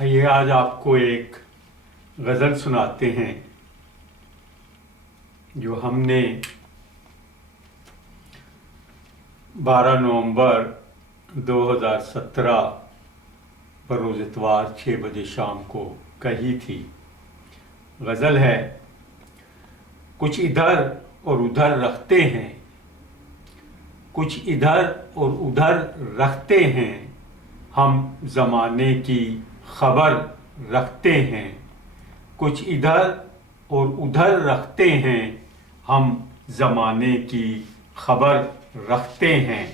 آئیے آج آپ کو ایک غزل سناتے ہیں جو ہم نے بارہ نومبر دو ہزار سترہ بروز اتوار چھ بجے شام کو کہی تھی۔ غزل ہے، کچھ ادھر اور ادھر رکھتے ہیں، کچھ ادھر اور ادھر رکھتے ہیں، ہم زمانے کی خبر رکھتے ہیں۔ کچھ ادھر اور ادھر رکھتے ہیں۔ ہم زمانے کی خبر رکھتے ہیں۔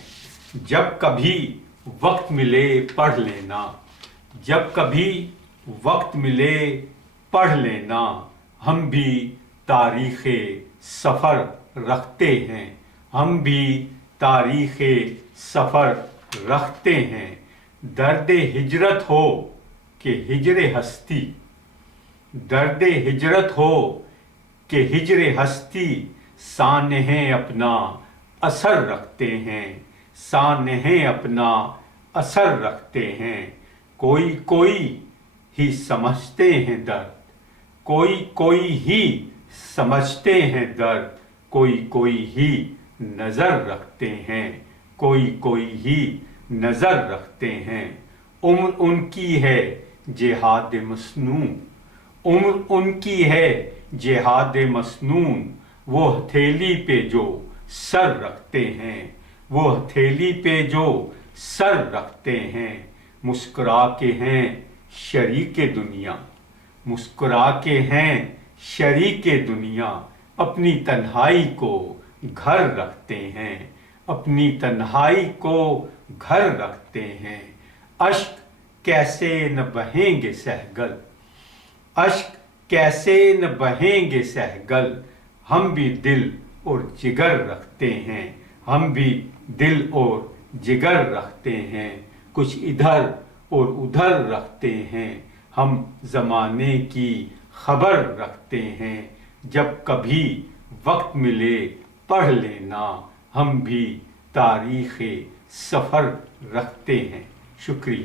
جب کبھی وقت ملے پڑھ لینا۔ جب کبھی وقت ملے پڑھ لینا۔ ہم بھی تاریخ سفر رکھتے ہیں۔ ہم بھی تاریخ سفر رکھتے ہیں۔ درد ہجرت ہو۔ کہ ہجر ہستی، درد ہجرت ہو کہ ہجر ہستی، سانحیں اپنا اثر رکھتے ہیں، سانحیں اپنا اثر رکھتے ہیں۔ کوئی کوئی ہی سمجھتے ہیں درد، کوئی کوئی ہی سمجھتے ہیں درد، کوئی کوئی ہی نظر رکھتے ہیں، کوئی کوئی ہی نظر رکھتے ہیں۔ عمر ان کی ہے جہاد مصنون عمر ان کی ہے، جہاد مصنون وہ ہتھیلی پہ جو سر رکھتے ہیں۔ وہ ہتھیلی پہ جو سر رکھتے ہیں۔ مسکرا کے ہیں شریک دنیا۔ مسکرا کے ہیں شریک دنیا۔ اپنی تنہائی کو گھر رکھتے ہیں۔ اپنی تنہائی کو گھر رکھتے ہیں۔ اشک کیسے نہ بہیں گے سہگل۔ اشک کیسے نہ بہیں گے سہگل۔ ہم بھی دل اور جگر رکھتے ہیں۔ ہم بھی دل اور جگر رکھتے ہیں۔ کچھ ادھر اور ادھر رکھتے ہیں۔ ہم زمانے کی خبر رکھتے ہیں۔ جب کبھی وقت ملے پڑھ لینا۔ ہم بھی تاریخ سفر رکھتے ہیں۔ شکریہ۔